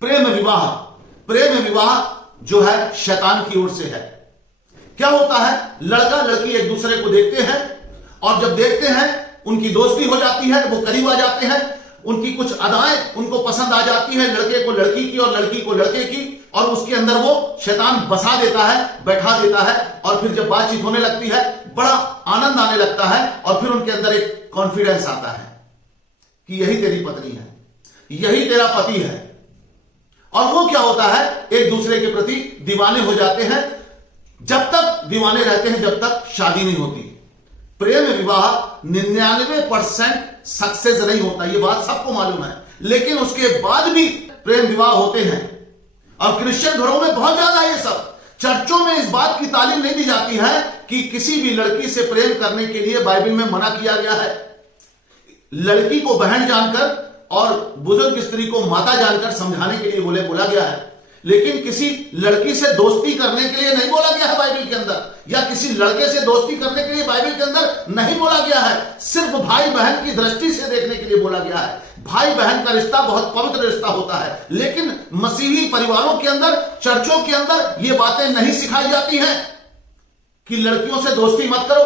प्रेम विवाह, प्रेम विवाह जो है शैतान की ओर से है। क्या होता है, लड़का लड़की एक दूसरे को देखते हैं और जब देखते हैं उनकी दोस्ती हो जाती है, वो करीब आ जाते हैं, उनकी कुछ अदाएं उनको पसंद आ जाती है, लड़के को लड़की की और लड़की को लड़के की, और उसके अंदर वो शैतान बसा देता है, बैठा देता है, और फिर जब बातचीत होने लगती है बड़ा आनंद आने लगता है और फिर उनके अंदर एक कॉन्फिडेंस आता है कि यही तेरी पत्नी है, यही तेरा पति है, और वो क्या होता है, एक दूसरे के प्रति दीवाने हो जाते हैं। जब तक दीवाने रहते हैं जब तक शादी नहीं होती। प्रेम विवाह 99% सक्सेस नहीं होता, ये बात सबको मालूम है, लेकिन उसके बाद भी प्रेम विवाह होते हैं और क्रिश्चियन घरों में बहुत ज्यादा ये सब। चर्चों में इस बात की तालीम नहीं दी जाती है कि किसी भी लड़की से प्रेम करने के लिए बाइबल में मना किया गया है। लड़की को बहन जानकर और बुजुर्ग स्त्री को माता जानकर समझाने के लिए बोला गया है, लेकिन किसी लड़की से दोस्ती करने के लिए नहीं बोला गया है बाइबल के अंदर, या किसी लड़के से दोस्ती करने के लिए बाइबल के अंदर नहीं बोला गया है। सिर्फ भाई बहन की दृष्टि से देखने के लिए बोला गया है। भाई बहन का रिश्ता बहुत पवित्र रिश्ता होता है, लेकिन मसीही परिवारों के अंदर, चर्चों के अंदर ये बातें नहीं सिखाई जाती हैं कि लड़कियों से दोस्ती मत करो,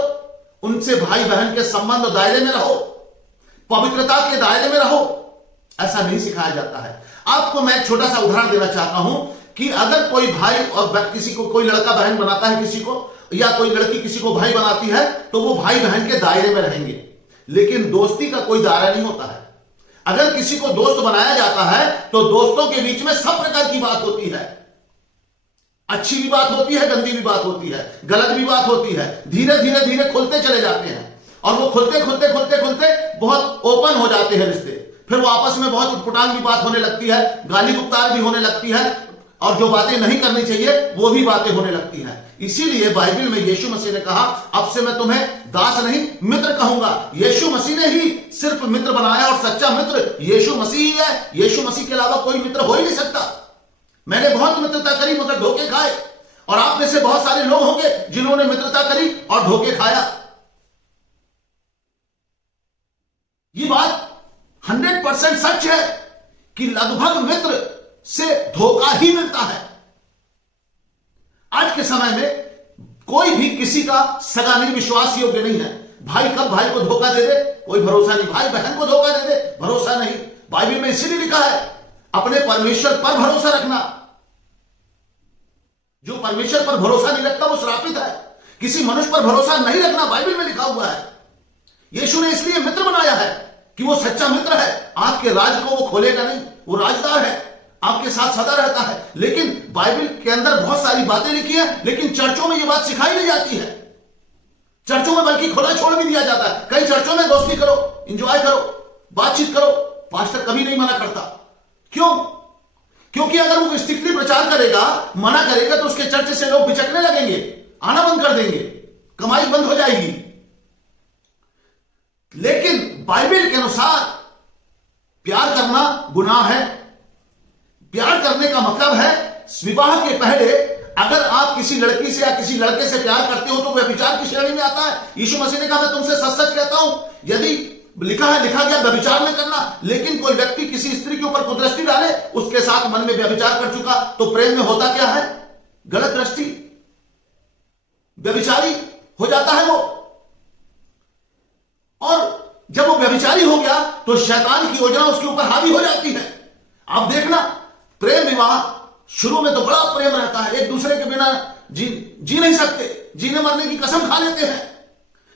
उनसे भाई बहन के संबंध दायरे में रहो, पवित्रता के दायरे में रहो, ऐसा नहीं सिखाया जाता है। आपको मैं एक छोटा सा उदाहरण देना चाहता हूं कि अगर कोई भाई और किसी को, कोई लड़का बहन बनाता है किसी को, या कोई लड़की किसी को भाई बनाती है, तो वो भाई बहन के दायरे में रहेंगे, लेकिन दोस्ती का कोई दायरा नहीं होता है। अगर किसी को दोस्त बनाया जाता है तो दोस्तों के बीच में सब प्रकार की बात होती है, अच्छी भी बात होती है, गंदी भी बात होती है, गलत भी बात होती है, धीरे धीरे धीरे खुलते चले जाते हैं, और वो खुलते खुलते खुलते खुलते बहुत ओपन हो जाते हैं रिश्ते। फिर वो आपस में बहुत उटपटांग भी बात होने लगती है, गाली गुप्तार भी होने लगती है, और जो बातें नहीं करनी चाहिए वो भी बातें होने लगती हैं। इसीलिए बाइबल में यीशु मसीह ने कहा, अब से मैं तुम्हें दास नहीं मित्र कहूंगा। यीशु मसीह ने ही सिर्फ मित्र बनाया, और सच्चा मित्र यीशु मसीह ही है। यीशु मसीह के अलावा कोई मित्र हो ही नहीं सकता। मैंने बहुत मित्रता करी मगर धोखे खाए, और आप में से बहुत सारे लोग होंगे जिन्होंने मित्रता करी और धोखे खाया। ये बात 100% सच है कि लगभग मित्र से धोखा ही मिलता है। आज के समय में कोई भी किसी का सगा नहीं, विश्वास योग्य नहीं है। भाई कब भाई को धोखा दे दे कोई भरोसा नहीं, भाई बहन को धोखा दे दे भरोसा नहीं। बाइबल में इसीलिए लिखा है अपने परमेश्वर पर भरोसा रखना। जो परमेश्वर पर भरोसा नहीं रखता वो श्रापित है। किसी मनुष्य पर भरोसा नहीं रखना बाइबल में लिखा हुआ है। यीशु ने इसलिए मित्र बनाया है कि वो सच्चा मित्र है। आपके राज को वो खोलेगा नहीं, वो राजदार है, आपके साथ सदा रहता है। लेकिन बाइबल के अंदर बहुत सारी बातें लिखी है, लेकिन चर्चों में ये बात सिखाई नहीं जाती है। चर्चों में बल्कि खुला छोड़ भी दिया जाता है। कई चर्चों में दोस्ती करो, एंजॉय करो, बातचीत करो, पास्टर कभी नहीं मना करता। क्यों? क्योंकि अगर वो स्ट्रिक्टली प्रचार करेगा, मना करेगा, तो उसके चर्च से लोग बिचकने लगेंगे, आना बंद कर देंगे, कमाई बंद हो जाएगी। लेकिन बाइबल के अनुसार प्यार करना गुनाह है। प्यार करने का मतलब है विवाह के पहले अगर आप किसी लड़की से या किसी लड़के से प्यार करते हो तो व्यभिचार की श्रेणी में आता है। यीशु मसीह ने कहा मैं तुमसे सच सच कहता हूं, यदि लिखा गया व्यभिचार न करना, लेकिन कोई व्यक्ति किसी स्त्री के ऊपर कुदृष्टि डाले, उसके साथ मन में व्यभिचार कर चुका, तो प्रेम में होता क्या है? गलत दृष्टि, व्यभिचारी हो जाता है वो। और जब वो व्यभिचारी हो गया तो शैतान की योजना उसके ऊपर हावी हो जाती है। आप देखना, प्रेम विवाह शुरू में तो बड़ा प्रेम रहता है, एक दूसरे के बिना जी नहीं सकते, जीने मरने की कसम खा लेते हैं।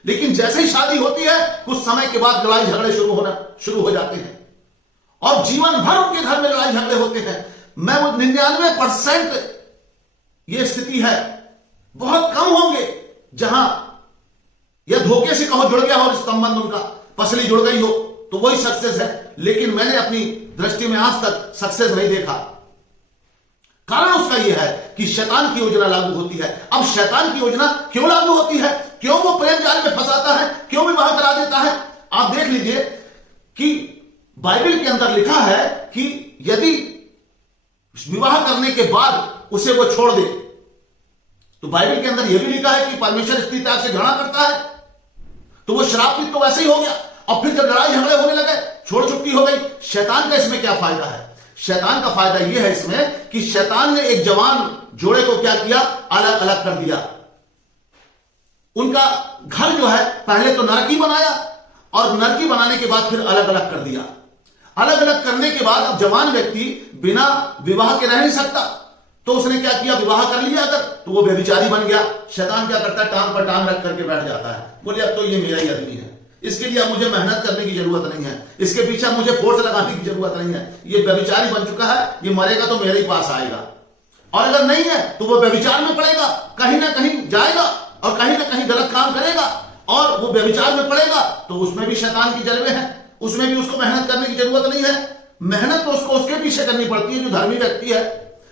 लेकिन जैसे ही शादी होती है कुछ समय के बाद लड़ाई झगड़े शुरू हो जाते हैं, और जीवन भर उनके घर में लड़ाई झगड़े होते हैं। मैं 99% यह स्थिति है, बहुत कम होंगे जहां यह धोखे से कहो जुड़ गया हो संबंध, उनका पसली जुड़ गई हो तो वही सक्सेस है। लेकिन मैंने अपनी दृष्टि में आज तक सक्सेस नहीं देखा। कारण उसका यह है कि शैतान की योजना लागू होती है। अब शैतान की योजना क्यों लागू होती है? क्यों वो प्रेम जाल में फंसाता है? क्यों विवाह करा देता है? आप देख लीजिए कि बाइबल के अंदर लिखा है कि यदि विवाह करने के बाद उसे वो छोड़ दे, तो बाइबल के अंदर यह भी लिखा है कि परमेश्वर स्त्री त्याग से घृणा करता है, तो वो श्रापित तो वैसे ही हो गया। और फिर जब लड़ाई झगड़े होने लगे, छोड़ छुट्टी हो गई, शैतान का इसमें क्या फायदा है? शैतान का फायदा यह है इसमें कि शैतान ने एक जवान जोड़े को क्या किया, अलग अलग कर दिया। उनका घर जो है पहले तो नरकी बनाया और नरकी बनाने के बाद फिर अलग अलग कर दिया। अलग अलग करने के बाद अब जवान व्यक्ति बिना विवाह के रह नहीं सकता, तो उसने क्या किया, विवाह कर लिया अगर, तो वो व्यभिचारी बन गया। शैतान क्या करता है, टांग पर टांग रख करके बैठ जाता है, बोले अब तो ये मेरा ही आदमी है, इसके लिए अब मुझे मेहनत करने की जरूरत नहीं है, इसके पीछे मुझे फोर्स लगाने की जरूरत नहीं है, ये व्यभिचारी बन चुका है, ये मरेगा तो मेरे ही पास आएगा। और अगर नहीं है तो वो व्यभिचार में पड़ेगा, कहीं ना कहीं जाएगा और कहीं ना कहीं गलत काम करेगा, और वो व्यभिचार में पड़ेगा तो उसमें भी शैतान की जलवे हैं, उसमें भी उसको मेहनत करने की जरूरत नहीं है। मेहनत तो उसको उसके पीछे करनी पड़ती है जो धर्मी व्यक्ति है,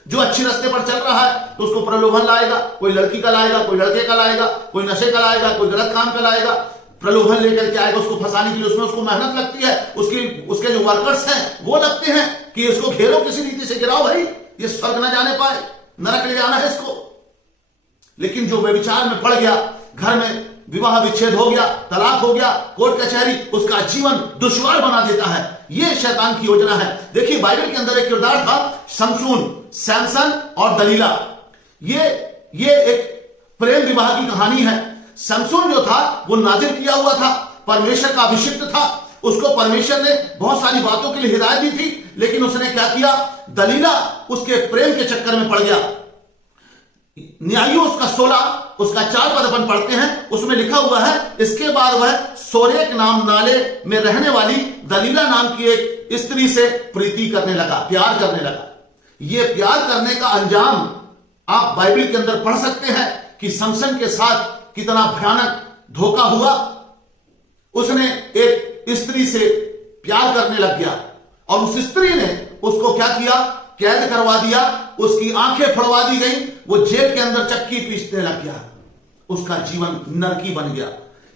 जो अच्छे रास्ते पर चल रहा है, तो उसको प्रलोभन लाएगा, कोई लड़की का लाएगा, कोई लड़के का लाएगा, कोई नशे का लाएगा, कोई गलत काम का लाएगा, प्रलोभन लेकर के आएगा उसको फंसाने के लिए। उसमें उसको मेहनत लगती है, उसके जो वर्कर्स हैं वो लगते हैं कि इसको घेरो, किसी रीति से गिराओ भाई, ये स्वर्ग न जाने पाए, नरक ले जाना है इसको। लेकिन जो व्यभिचार में पड़ गया, घर में विवाह विच्छेद हो गया, तलाक हो गया, कोर्ट कचहरी, उसका जीवन दुश्वार बना देता है। यह शैतान की योजना है। देखिए बाइबल के अंदर एक किरदार था समसून, सैमसन और दलीला। ये एक प्रेम विवाह की कहानी है। समसून जो था वो नाजिर किया हुआ था, परमेश्वर का अभिषिक्त था, उसको परमेश्वर ने बहुत सारी बातों के लिए हिदायत दी थी, लेकिन उसने क्या किया, दलीला उसके प्रेम के चक्कर में पड़ गया। न्यायियों उसका 16 उसका 4 पद अपन पढ़ते हैं, उसमें लिखा हुआ है, इसके बाद वह सोरेक नाम नाले में रहने वाली दलीला नाम की एक स्त्री से प्रीति करने लगा, प्यार करने लगा। यह प्यार करने का अंजाम आप बाइबल के अंदर पढ़ सकते हैं कि समसन के साथ कितना भयानक धोखा हुआ। उसने एक स्त्री से प्यार करने लग गया और उस स्त्री ने उसको क्या किया, कैद करवा दिया, उसकी आंखें फड़वा दी गई, वो जेल के अंदर चक्की पीसने लग गया, उसका जीवन नरकी बन गया।